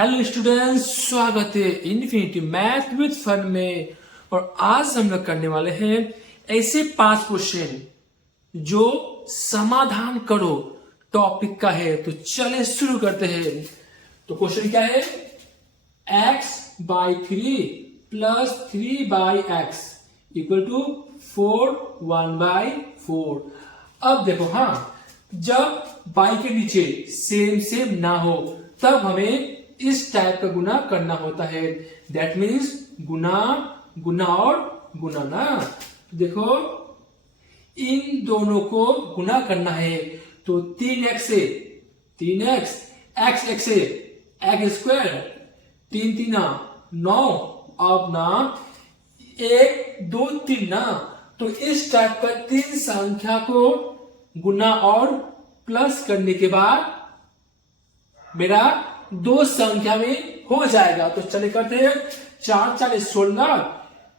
Hello students, स्वागत है infinity math with fun में। और आज हम लोग करने वाले हैं ऐसे 5 क्वेश्चन जो समाधान करो टॉपिक का है। तो चले शुरू करते हैं। तो क्वेश्चन क्या है? x/3 plus 3/x equal to 4 1/4। अब देखो, जब y के नीचे सेम ना हो तब हमें इस टाइप का गुना करना होता है। दैट मीन्स गुना गुना और गुना ना। देखो, इन दोनों को गुना करना है तो 3x से 3x, x से x स्क्वायर, 3 3 9। अब ना 1 2 3 ना, तो इस टाइप का 3 संख्या को गुना और प्लस करने के बाद मेरा 2 संख्या में हो जाएगा। तो चले करते हैं। 4 4 16,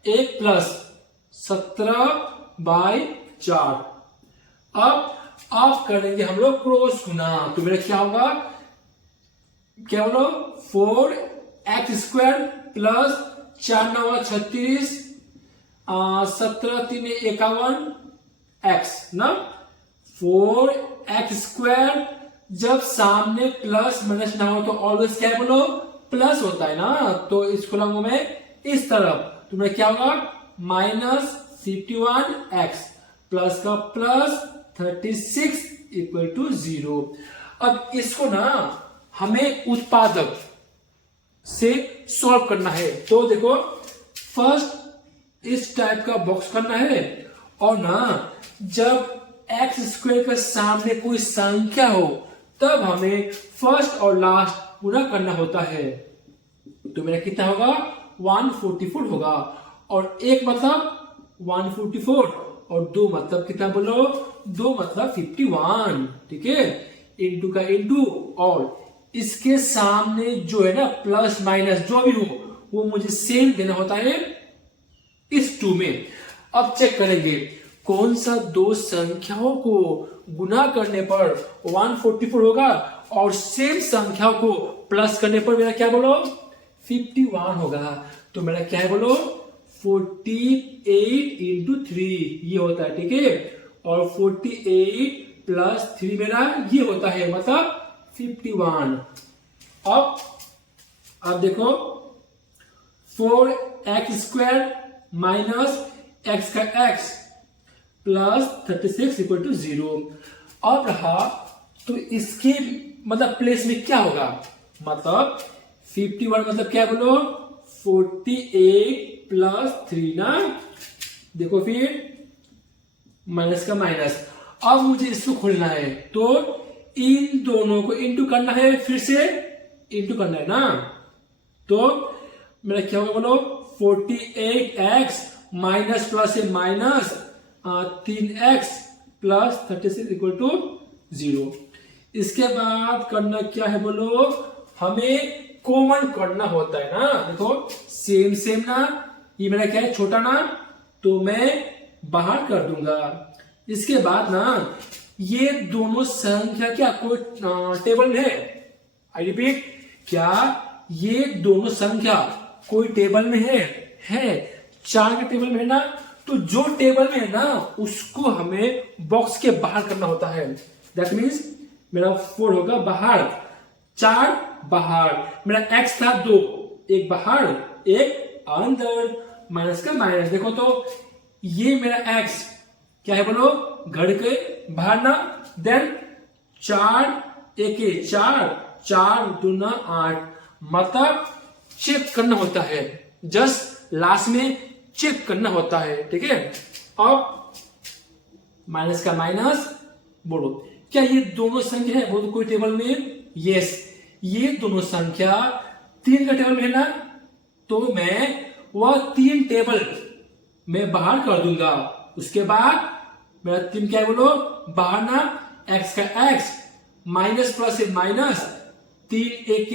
1 प्लस 17/4। अब करेंगे हम लोग क्रॉस गुना। तो मेरा क्या होगा? क्या बोलो? 4x स्क्वायर प्लस 4 9 36, 17 3 51 x ना। 4x स्क्वायर जब सामने प्लस माइनस ना हो तो ऑलवेज क्या बोलो? प्लस होता है ना। तो इसको लगाऊंगा मैं इस तरफ। तो मेरा क्या होगा? -51x प्लस का प्लस 36 इक्वल टू 0। अब इसको ना हमें उत्पादक से सॉल्व करना है। तो देखो, फर्स्ट इस टाइप का बॉक्स करना है और ना जब x स्क्वायर के सामने कोई संख्या हो तब हमें फर्स्ट और लास्ट गुना करना होता है। तो मेरा कितना होगा? 144 होगा। और एक मतलब 144 और 2 मतलब कितना बोलो? 2 मतलब 51। ठीक है, इंटू का इंटू। और इसके सामने जो है ना प्लस माइनस जो भी हो वो मुझे सेम देना होता है इस 2 में। अब चेक करेंगे कौन सा 2 संख्याओं को गुना करने पर 144 होगा और सेम संख्याओं को प्लस करने पर मेरा क्या बोलो? 51 होगा। तो मेरा क्या है बोलो? 48 इंटू 3 ये होता है। ठीक है, और 48 प्लस 3 मेरा ये होता है, मतलब 51। अब देखो, 4x स्क्वायर माइनस x का x प्लस 36 इक्वल टू 0। अब रहा तो इसके मतलब प्लेस में क्या होगा? मतलब 51 मतलब क्या बोलो? 48 प्लस 3 ना। देखो फिर माइनस का माइनस। अब मुझे इसको खोलना है तो इन दोनों को इंटू करना है, फिर से इंटू करना है ना। तो मेरा क्या होगा बोलो? 48x माइनस प्लस है minus 3x plus 36 equal to 0। इसके बाद करना क्या है बोलो? हमें कॉमन करना होता है ना। देखो, सेम ना, ये मेरा क्या है? छोटा ना, तो मैं बाहर कर दूंगा। इसके बाद ना ये दोनों संख्या क्या कोई टेबल में है? आई रिपीट, क्या ये दोनों संख्या कोई टेबल में है 4 के टेबल में है ना। तो जो टेबल में है ना उसको हमें बॉक्स के बाहर करना होता है। दैट मीन्स मेरा 4 होगा बाहर, 4 बाहर। मेरा x था 2, एक बाहर एक अंदर, माइनस का माइनस। देखो तो ये मेरा x क्या है बोलो? घर के बाहर ना। देन 4 1 4, 4 2 8, मतलब चेक करना होता है। जस्ट लास्ट में चेक करना होता है। ठीक है, अब माइनस का माइनस बोलो, क्या ये दोनों संख्या है बोलो कोई टेबल में? यस, ये दोनों संख्या 3 का टेबल में है ना। तो मैं वह 3 टेबल में बाहर कर दूंगा। उसके बाद मेरा 3 क्या है बोलो? बाहर ना, x का x माइनस प्लस है माइनस 3 1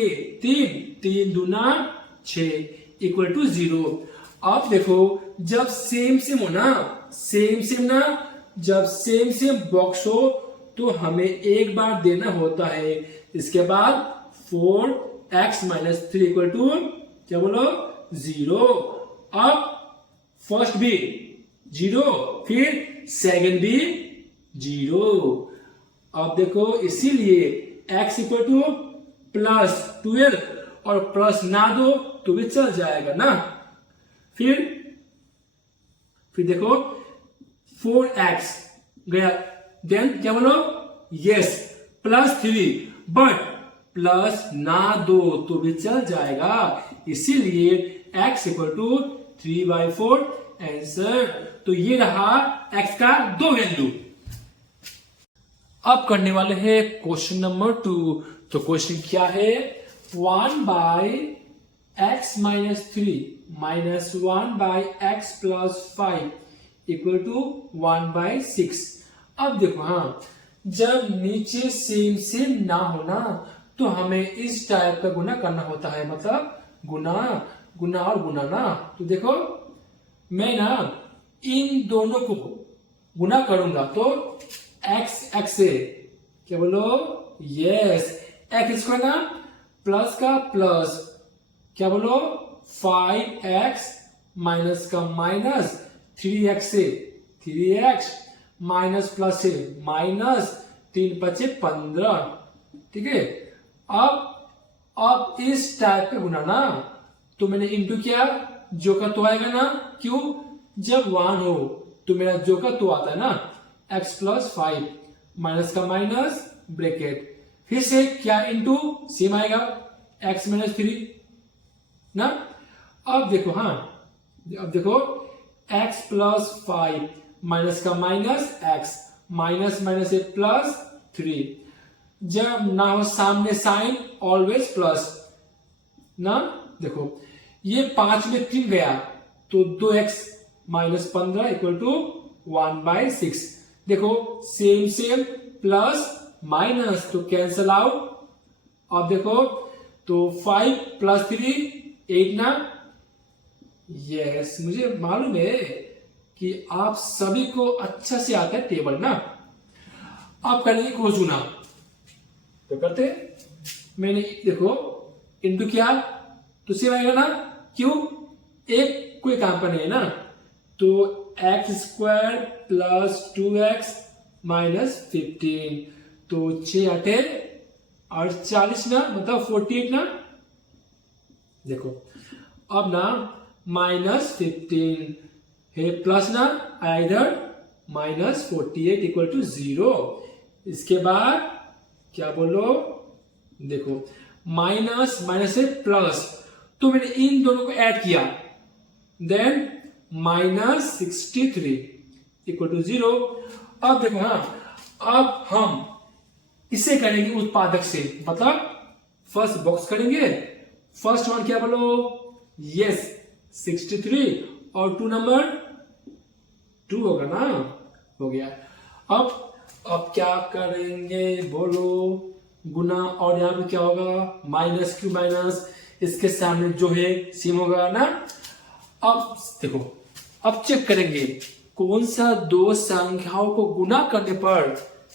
3, 3 2 6 इक्वल टू 0। अब देखो, जब सेम हो ना, सेम ना, जब सेम बॉक्स हो तो हमें एक बार देना होता है। इसके बाद 4 x माइनस 3 इक्वल टू क्या बोलो 0। अब फर्स्ट भी 0, फिर सेकंड भी 0। अब देखो इसीलिए x इक्वल टू प्लस 12 और प्लस ना दो तो भी चल जाएगा ना। फिर देखो 4x गया, देन क्या बोलो यस प्लस 3, बट प्लस ना दो तो भी चल जाएगा, इसीलिए x इक्वल टू 3/4 आंसर। तो ये रहा x का दो वैल्यू। अब करने वाले हैं क्वेश्चन नंबर 2। तो क्वेश्चन क्या है 1/x minus 3 minus 1/x plus 5 equal to 1/6। अब देखो हाँ, जब नीचे सेम ना होना तो हमें इस टाइप का गुना करना होता है, मतलब गुना और गुना ना। तो देखो मैं ना इन दोनों को गुना करूंगा तो x से क्या बोलो यस, x स्क्वायर ना प्लस का प्लस क्या बोलो 5x माइनस का माइनस 3x से 3x माइनस प्लस से माइनस 3 × 5 = 15। ठीक है, अब इस टाइप पे गुना ना तो मैंने इंटू किया, जो का तो आएगा ना, क्यों जब 1 हो तो मेरा जो का तो आता है ना x प्लस 5 माइनस का माइनस ब्रैकेट, फिर से क्या इंटू सेम आएगा x माइनस 3 ना। अब देखो हाँ, अब देखो x प्लस 5 माइनस का माइनस x माइनस माइनस से प्लस 3, जब ना हो सामने साइन ऑलवेज प्लस ना। देखो ये 5 में 3 गया तो 2x माइनस 15 इक्वल टू 1/6। देखो सेम प्लस माइनस तो कैंसल आउट। अब देखो तो 5 + 3 8 ना। यस, मुझे मालूम है कि आप सभी को अच्छा से आता है टेबल ना। आप करेंगे क्रोस गुना तो करते, मैंने देखो इंटू किया तो सेम आएगा ना, क्यों एक कोई काम का नहीं है ना। तो x² प्लस 2x माइनस 15, तो 6 × 8 = 48 ना, मतलब 48 ना। देखो अब ना माइनस 15 है प्लस ना इधर माइनस 48 इक्वल टू 0। इसके बाद क्या बोलो, देखो माइनस माइनस से प्लस, तो मैंने इन दोनों को ऐड किया, देन माइनस 63 इक्वल टू 0। अब देखो हाँ, अब हम इसे करेंगे उत्पादक से, मतलब फर्स्ट बॉक्स करेंगे। फर्स्ट वन क्या बोलो यस 63 और 2 नंबर 2 होगा ना, हो गया। अब क्या करेंगे बोलो गुना, और यहाँ पे क्या होगा माइनस क्यू माइनस, इसके सामने जो है सेम होगा ना। अब देखो अब चेक करेंगे कौन सा दो संख्याओं को गुना करने पर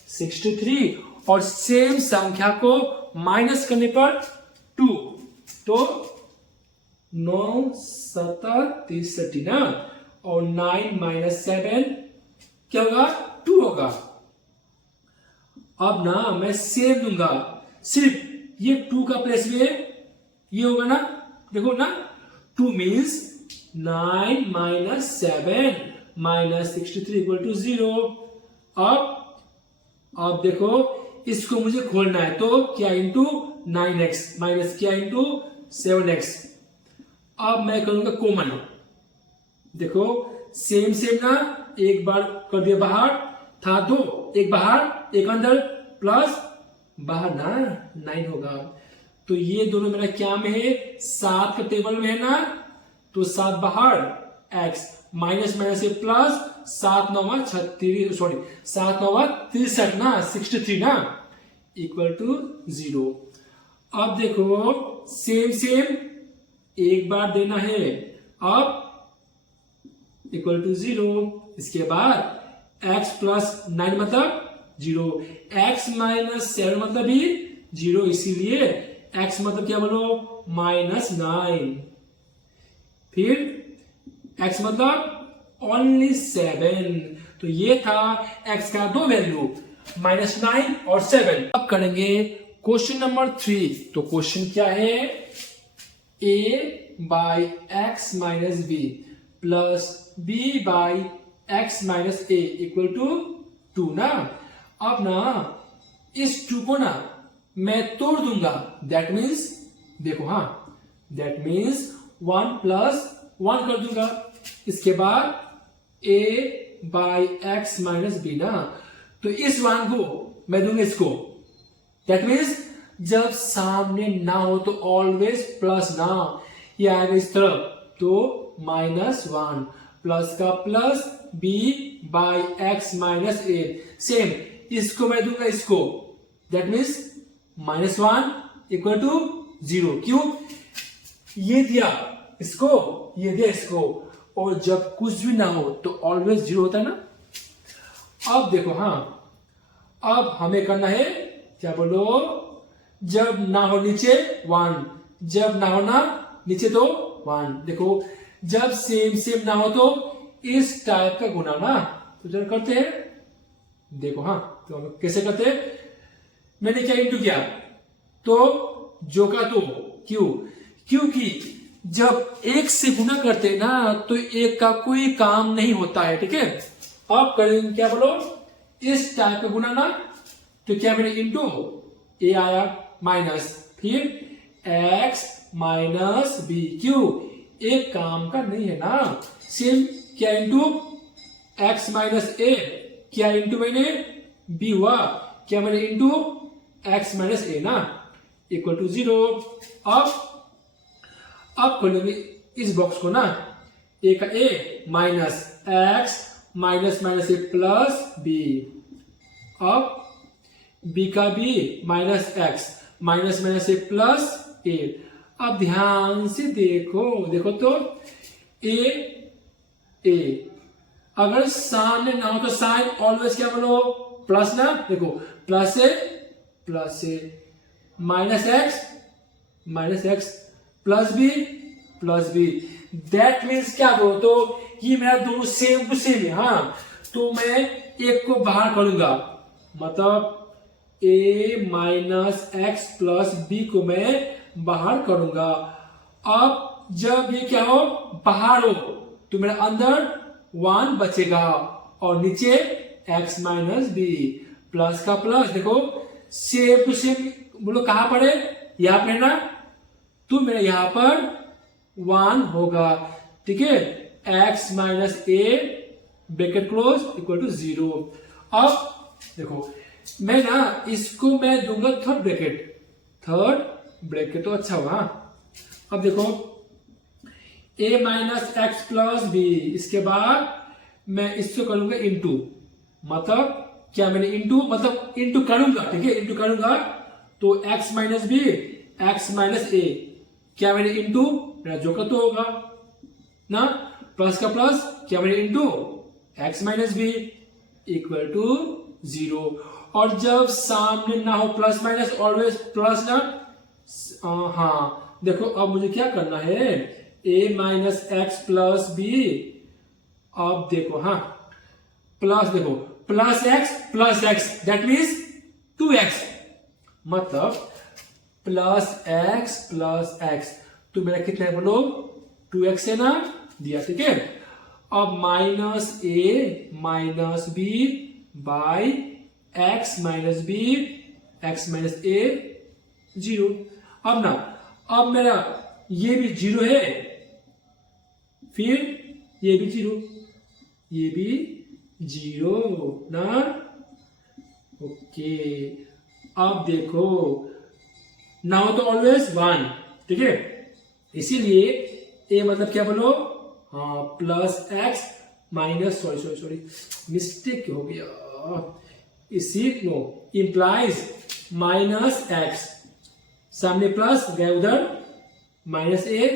63 और सेम संख्या को माइनस करने पर 2, तो 9 7 63 ना, और 9 - 7 क्या होगा 2 होगा। अब ना मैं सेम दूंगा, सिर्फ ये 2 का प्लेस में ये होगा ना। देखो ना 2 मीन्स 9 - 7 - 63 इक्वल टू 0। अब देखो इसको मुझे खोलना है, तो क्या इंटू 9x माइनस क्या इंटू 7x। अब मैं करूंगा कॉमन, देखो सेम ना, एक बार कर दिया बाहर था 2, एक बाहर एक अंदर, प्लस बाहर ना 9 होगा। तो ये दोनों मेरा क्या में है 7 का टेबल में है ना, तो 7 बाहर x माइनस माइनस से प्लस 7 9 36, सॉरी 7 9 63 ना 63 ना इक्वल टू 0। अब देखो सेम एक बार देना है, अब इक्वल टू 0। इसके बाद x प्लस 9 मतलब 0, x माइनस 7 मतलब भी 0, इसीलिए x मतलब क्या बोलो -9, फिर x मतलब ओनली 7। तो ये था x का दो वैल्यू -9 और 7। अब करेंगे क्वेश्चन नंबर 3। तो क्वेश्चन क्या है, a by x minus b plus b by x minus a equal to 2 ना। अब ना इस 2 को ना मैं तोड़ दूंगा, दैट मीन्स देखो, हाँ दैट मीन्स 1 प्लस 1 कर दूंगा। इसके बाद a by x minus b ना, तो इस 1 को मैं दूंगा इसको, दैट मीन्स जब सामने ना हो तो ऑलवेज प्लस ना, ये आएगा इस तरफ तो -1 प्लस का plus b by x minus A, same इसको मैं दूंगा इसको, दैट मीन्स -1 इक्वल टू 0। क्यों, ये दिया इसको, ये दिया इसको, और जब कुछ भी ना हो तो ऑलवेज 0 होता है ना। अब देखो, हाँ अब हमें करना है क्या बोलो, जब ना हो नीचे 1, जब ना हो ना नीचे तो 1। देखो जब सेम सेम ना हो तो इस टाइप का गुना ना, तो जरा करते हैं, देखो हाँ तो हम कैसे करते हैं, मैंने क्या इंटू किया तो जो का तो क्यों, क्योंकि जब एक से गुना करते हैं ना तो एक का कोई काम नहीं होता है, ठीक है। अब करेंगे क्या बोलो, इस टाइप का गुना ना, तो क्या मैंने इंटू ए आया माइनस, फिर एक्स माइनस बी, क्यों एक काम का नहीं है ना, सेम क्या इंटू एक्स माइनस ए, क्या इंटू मैंने बी हुआ, क्या मैंने इंटू एक्स माइनस ए ना, इक्वल टू 0। अब खोलेंगे इस बॉक्स को ना, ए का a minus x minus minus a plus b, अब बी का b minus x minus minus a plus a. अब ध्यान से देखो, देखो तो ए अगर सामने ना हो तो साइन ऑलवेज क्या बोलो प्लस ना, देखो plus a minus x plus b, that means क्या बोलो, तो ये मेरा दोनों सेम टू सेम है, हाँ तो मैं एक को बाहर करूंगा, मतलब a minus x plus b को मैं बाहर करूंगा। अब जब ये क्या हो बाहर हो तो मेरा अंदर 1 बचेगा और नीचे x माइनस बी, प्लस का प्लस, देखो सेम टू सेम बोलो कहां पर है, यहां पर ना, तो मेरा यहां पर 1 होगा, ठीक है। x minus a bracket close equal to 0। अब देखो मैं ना इसको मैं दूंगा थर्ड ब्रैकेट तो अच्छा हुआ। अब देखो a minus x plus b, इसके बाद मैं इसको करूंगा इंटू, मतलब क्या मैंने इंटू मतलब इंटू करूंगा, ठीक है इंटू करूंगा, तो x minus b x minus a, क्या मैंने इंटू, मेरा जो का तो होगा ना, प्लस का प्लस, क्या मैंने into x minus b equal to 0। और जब सामने ना हो प्लस माइनस ऑलवेज प्लस ना, हाँ देखो अब मुझे क्या करना है, a minus x plus b, अब देखो हाँ प्लस, देखो plus x that means 2x, मतलब प्लस एक्स, तो मेरा कितना है बोलो 2x है ना, दिया, ठीक है। अब minus a minus b by x minus b x minus a 0। अब ना अब मेरा ये भी 0 है, फिर ये भी 0 ना, ओके। अब देखो ना हो तो ऑलवेज 1, ठीक है, इसीलिए ए मतलब क्या बोलो, हाँ plus x minus sorry mistake हो गया, इसी नो इंप्लाइज माइनस एक्स, सामने प्लस गया उधर माइनस ए,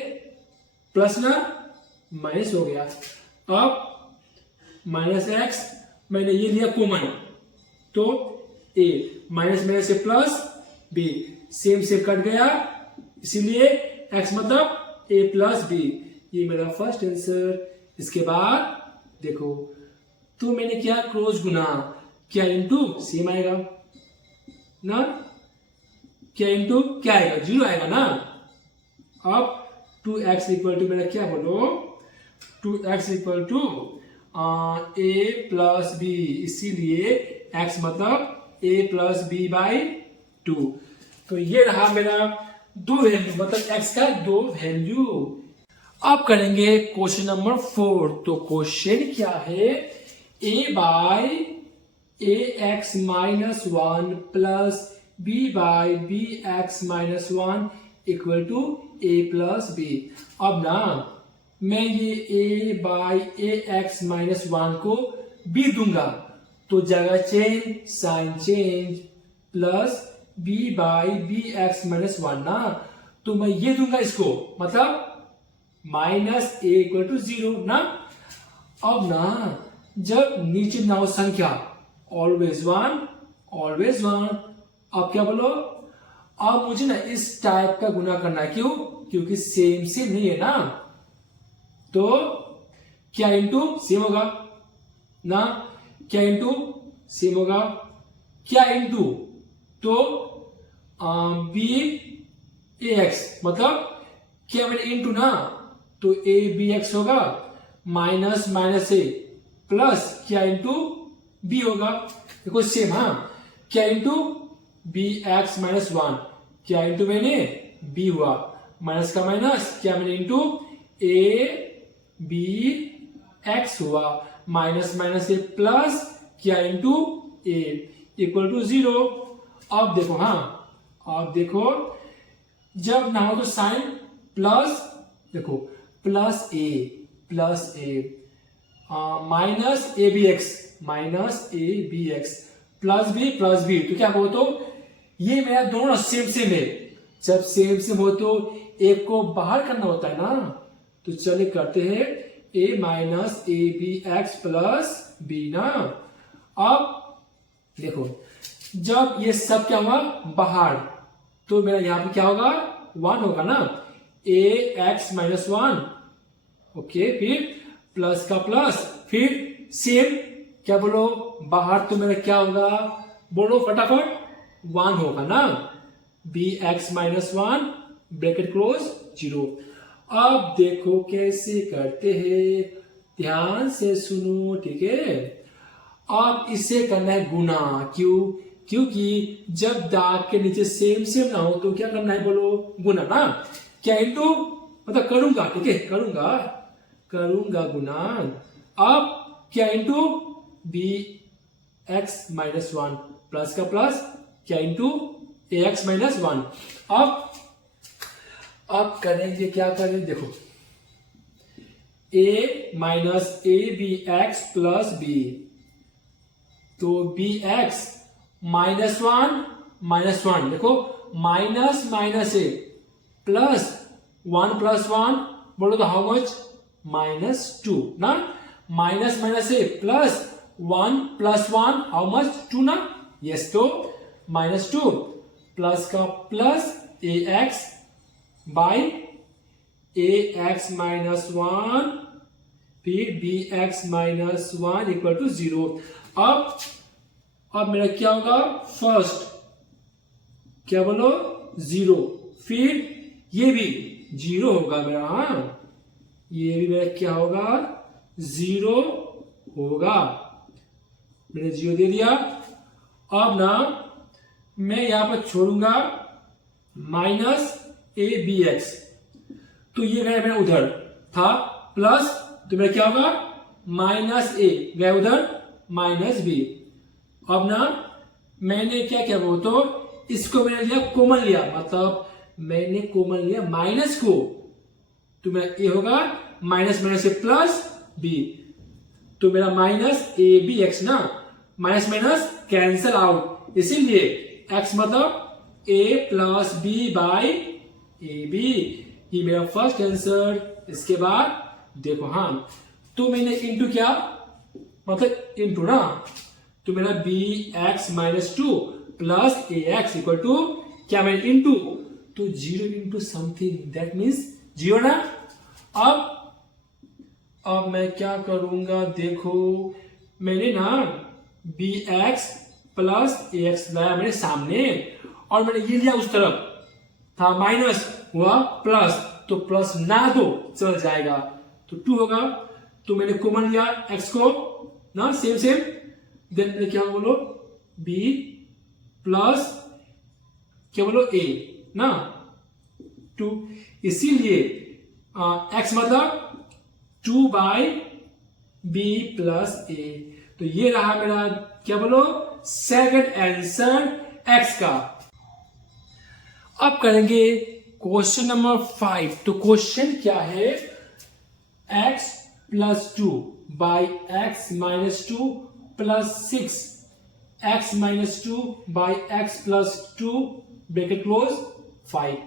प्लस ना माइनस हो गया। अब माइनस एक्स मैंने ये लिया कॉमन, तो ए माइनस से प्लस बी, सेम से कट गया, इसीलिए x मतलब a प्लस बी, ये मेरा फर्स्ट आंसर। इसके बाद देखो, तो मैंने क्या क्रॉस गुना, क्या इंटू सेम आएगा ना, क्या इंटू क्या आएगा, 0 आएगा ना। अब 2x इक्वल टू मेरा क्या बोलो, 2x equal to a plus b, इसीलिए x मतलब a प्लस बी बाई 2। तो ये रहा मेरा दो वैल्यू, मतलब x का दो वैल्यू। अब करेंगे क्वेश्चन नंबर 4। तो क्वेश्चन क्या है, a by a x minus 1 plus b by b x minus 1 equal to a plus b. अब ना मैं ये a by a x minus 1 को b दूंगा, तो जगह change, sign change, plus b by b x minus 1 ना, तो मैं ये दूंगा इसको, मतलब माइनस a इक्वल टू 0 ना। अब ना जब नीचे ना हो संख्या, ऑलवेज 1 ऑलवेज 1, अब क्या बोलो, अब मुझे ना इस टाइप का गुना करना है, क्यों, क्योंकि सेम से नहीं है ना, तो क्या इंटू सेम होगा ना, क्या इंटू सेम होगा, क्या इंटू, तो बी ए एक्स, मतलब क्या मैंने इंटू ना, तो ए बी एक्स होगा, माइनस माइनस ए प्लस क्या इंटू बी होगा, देखो सेम, हाँ, क्या इंटू बी एक्स माइनस 1, क्या इंटू मैंने बी हुआ, माइनस का माइनस, क्या मैंने इंटू ए बी एक्स हुआ, माइनस माइनस ए प्लस क्या इंटू ए इक्वल टू 0। अब देखो, हाँ, अब देखो जब ना हो तो साइन प्लस, देखो plus a minus a b x, minus a b x plus b, तो क्या हो, तो ये मेरा दोनों सेम सेम है, जब सेम सेम हो तो एक को बाहर करना होता है ना, तो चलिए करते हैं a minus a b x plus b ना। अब देखो जब ये सब क्या हुआ बाहर, तो मेरा यहां पे क्या होगा, 1 होगा ना, a एक्स माइनस 1, ओके, फिर प्लस का प्लस, फिर सेम, क्या बोलो बाहर, तो मेरा क्या होगा, बोलो फटाफट, 1 होगा ना, b x minus 1 bracket close 0। अब देखो कैसे करते हैं, ध्यान से सुनो, ठीक है। अब इसे करना है गुना, क्यों, क्योंकि जब दाग के नीचे सेम सेम ना हो तो क्या करना है, बोलो गुना ना, क्या इंटू, मतलब करूंगा, ठीक है, करूंगा गुना। अब क्या into b x minus 1 plus का प्लस, क्या इंटू ए एक्स माइनस 1। अब करेंगे, क्या करेंगे, देखो a minus a b x plus b, तो बी एक्स माइनस 1, देखो minus minus a plus 1 plus 1, बोलो तो हाउ मच, -2 ना, minus minus a plus 1 plus 1 how much, 2 ना, यस, तो -2 प्लस का plus a x by a x minus 1 फिर b x minus 1 equal to 0। अब मेरा क्या होगा, फर्स्ट क्या बोलो 0, फिर ये भी 0 होगा मेरा, हाँ, ये भी मेरा क्या होगा, 0 होगा, मैंने 0 दे दिया। अब ना मैं यहां पर छोड़ूंगा माइनस ए बी एक्स, तो ये गया मेरा उधर था, प्लस, तो मेरा क्या होगा, माइनस ए गया उधर, माइनस बी। अब ना मैंने क्या किया, वो तो इसको मैंने लिया कॉमन लिया, मतलब मैंने कॉमन लिया माइनस को, तो मेरा ए होगा minus minus a plus b, तो मेरा माइनस ए बी एक्स ना, माइनस माइनस कैंसल आउट, इसीलिए एक्स मतलब a plus b by a b, ये मेरा फर्स्ट आंसर। इसके बाद देखो, हाँ, तो मैंने इंटू क्या, मतलब इंटू ना, तो मेरा b x minus 2 plus a x equal to क्या मैंने इंटू, तो 0 इंटू समथिंग दैट मीन्स 0 ना। अब मैं क्या करूंगा, देखो मैंने ना bx प्लस ax लाया मैंने सामने, और मैंने ये लिया उस तरफ था माइनस हुआ प्लस, तो प्लस ना दो चल जाएगा तो 2 होगा। तो मैंने कॉमन लिया x को ना, सेम सेम, देन मैंने क्या बोलो b प्लस क्या बोलो a ना 2, इसीलिए x मतलब 2 बाई b प्लस a। तो ये रहा मेरा क्या बोलो सेकंड आंसर x का। अब करेंगे क्वेश्चन नंबर 5। तो क्वेश्चन क्या है, x plus 2 by x minus 2 plus 6 x minus 2 by x plus 2 bracket close 5।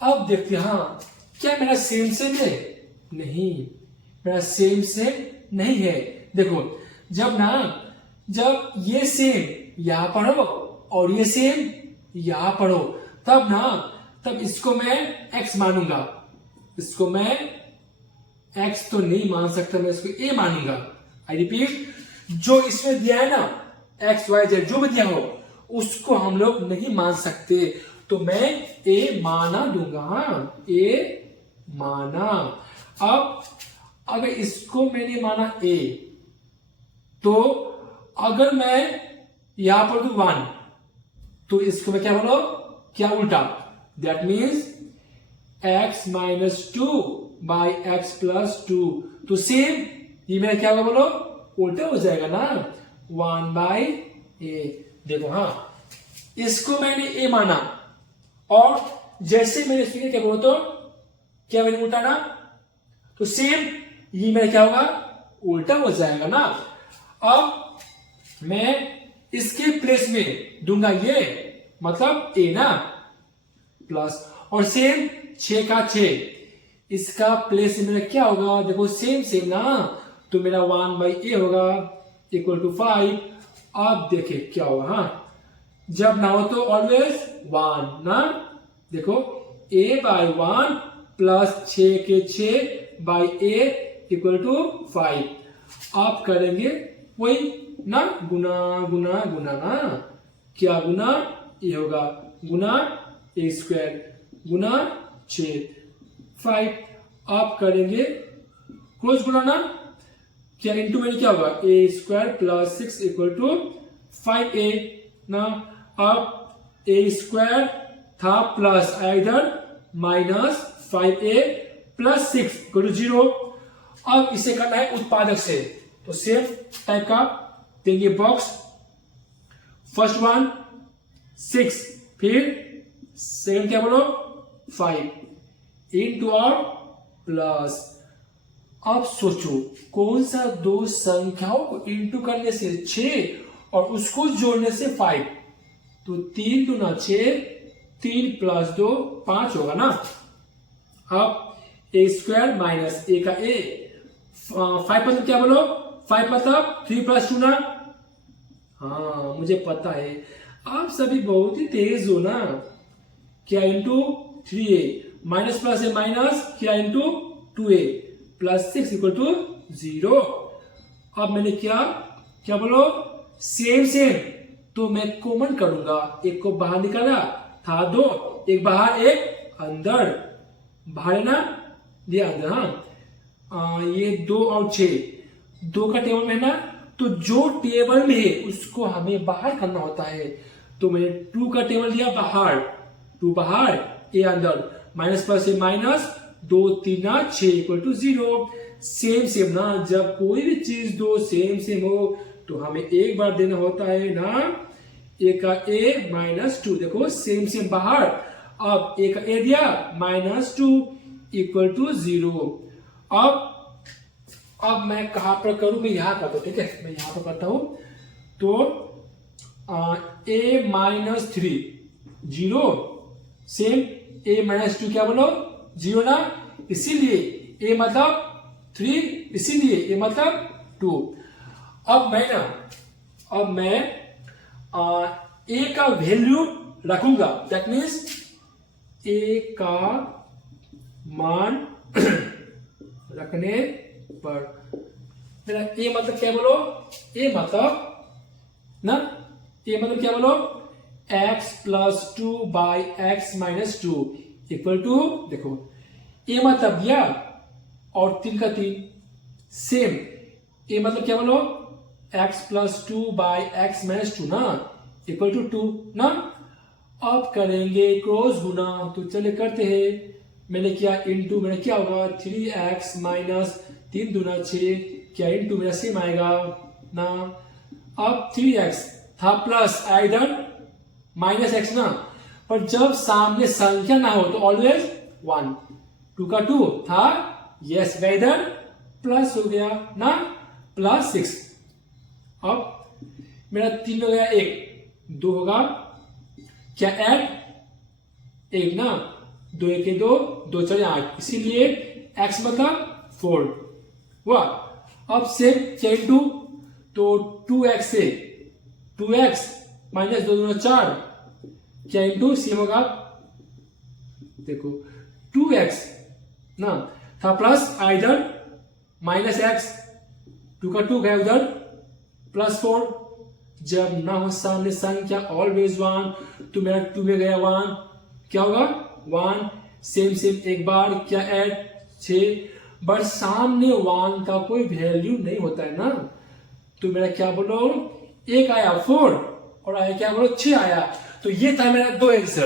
अब देखते हैं हाँ क्या मेरा सेम सेम है, नहीं मेरा सेम सेम नहीं है। देखो जब ये सेम यहां पर हो और ये सेम यहां पर हो, तब इसको मैं x मानूंगा, इसको मैं x तो नहीं मान सकता, मैं इसको a मानूंगा। आई रिपीट, जो इसमें दिया है ना x y z जो भी दिया हो उसको हम लोग नहीं मान सकते, तो मैं a माना दूंगा। हाँ a माना। अब अगर इसको मैंने माना a, तो अगर मैं यहां पर दू 1, तो इसको मैं क्या बोलो, क्या उल्टा, that means x minus 2 by x plus 2, तो सेम ये मेरा क्या होगा बोलो, उल्टा हो जाएगा ना 1 बाई a। देखो हाँ इसको मैंने a माना, और जैसे मैंने इसको क्या बोलो तो क्या मैंने उल्टा ना, तो सेम ये मेरा क्या होगा, उल्टा हो जाएगा ना। अब मैं इसके प्लेस में दूंगा ये, मतलब a ना प्लस, और सेम 6 का 6 इसका प्लेस में मेरा क्या होगा, देखो सेम सेम ना, तो मेरा 1 बाई a होगा इक्वल टू 5। अब देखे क्या होगा, हाँ जब ना हो तो ऑलवेज 1 ना, देखो a बाई 1 प्लस 6 के 6 बाई a इक्वल टू 5। आप करेंगे वही ना, गुना गुना गुना ना, क्या गुना, ये होगा गुना a स्क्वायर गुना 6 5। आप करेंगे क्लोज गुना ना, क्या इंटू में क्या होगा, a square plus 6 equal to 5a ना। अब a स्क्वायर था प्लस आया इधर minus 5a plus 6 equal to 0। अब इसे करना है उत्पादक से, तो सेम टाइप का देंगे बॉक्स, फर्स्ट वन 6, फिर सेकंड क्या बोलो 5 इनटू और प्लस। अब सोचो कौन सा दो संख्याओं को इंटू करने से 6 और उसको जोड़ने से 5, तो 3 दूना 6, 3 प्लस 2 5 होगा ना। अब a स्क्वायर माइनस a का a, 5 मतलब क्या बोलो, 5 मतलब 3 प्लस 2 ना। हाँ मुझे पता है आप सभी बहुत ही तेज हो ना, क्या into 3a minus plus a minus, क्या into 2a plus 6 equal to 0। अब मैंने क्या बोलो सेम सेम, तो मैं कॉमन करूंगा, एक को बाहर निकाला था 2, एक बाहर एक अंदर, बाहर है ना ये अंदर। हाँ ये 2 और 6 2 का टेबल में है ना, तो जो टेबल में है उसको हमें बाहर करना होता है, तो मैंने 2 का टेबल लिया बाहर, 2 बाहर ए अंदर, minus plus a minus, 2 3 6 equal to 0। Same same ना, जब कोई भी चीज दो सेम सेम हो तो हमें एक बार देना होता है ना, ए का ए माइनस 2, देखो सेम सेम बाहर, अब ए का ए दिया माइनस 2 इक्वल टू 0। अब मैं कहां पर करूं, मैं यहां करता हूं, ठीक है मैं यहां पर करता हूं, तो a minus 3 0, same a minus 2 क्या बोलो 0 ना, इसीलिए a मतलब 3, इसीलिए a मतलब 2। अब मैं a का वैल्यू रखूंगा, दैट मीन्स ए का मान रखने पर मेरा ए मतलब क्या बोलो, ए मतलब ना, ए मतलब क्या बोलो, x plus 2 by x minus 2 equal to, देखो ए मतलब यह और 3 का 3 सेम, ए मतलब क्या बोलो, x plus 2 by x minus 2 ना इक्वल टू 2 ना। अब करेंगे क्रॉस गुना, तो चले करते हैं। मैंने किया इनटू, मेरा क्या होगा 3x माइनस 3 दूना 6, क्या इनटू मेरा सेम आएगा ना। अब 3x था प्लस इधर माइनस x ना, पर जब सामने संख्या ना हो तो ऑलवेज 1, 2 का 2 था, यस इधर प्लस हो गया ना, प्लस 6। अब मेरा 3 हो गया 1, 2 होगा क्या ऐड 1 ना, 2 1 2, 2 4 8, इसीलिए x मतलब 4 हुआ। अब सेम क्या इनटू, तो 2x से 2x माइनस 2 दूना 4, क्या इनटू सेम होगा, देखो 2x ना था प्लस इधर माइनस x, 2 का 2 गया उधर प्लस 4, जब ना हो सामने संख्या ऑलवेज 1, तो मेरा 2 में गया 1, क्या होगा 1, सेम सेम एक बार क्या ऐड 6, बट सामने 1 का कोई वैल्यू नहीं होता है ना, तो मेरा क्या बोलो, एक आया 4 और आया क्या बोलो 6 आया। तो ये था मेरा 2 आंसर।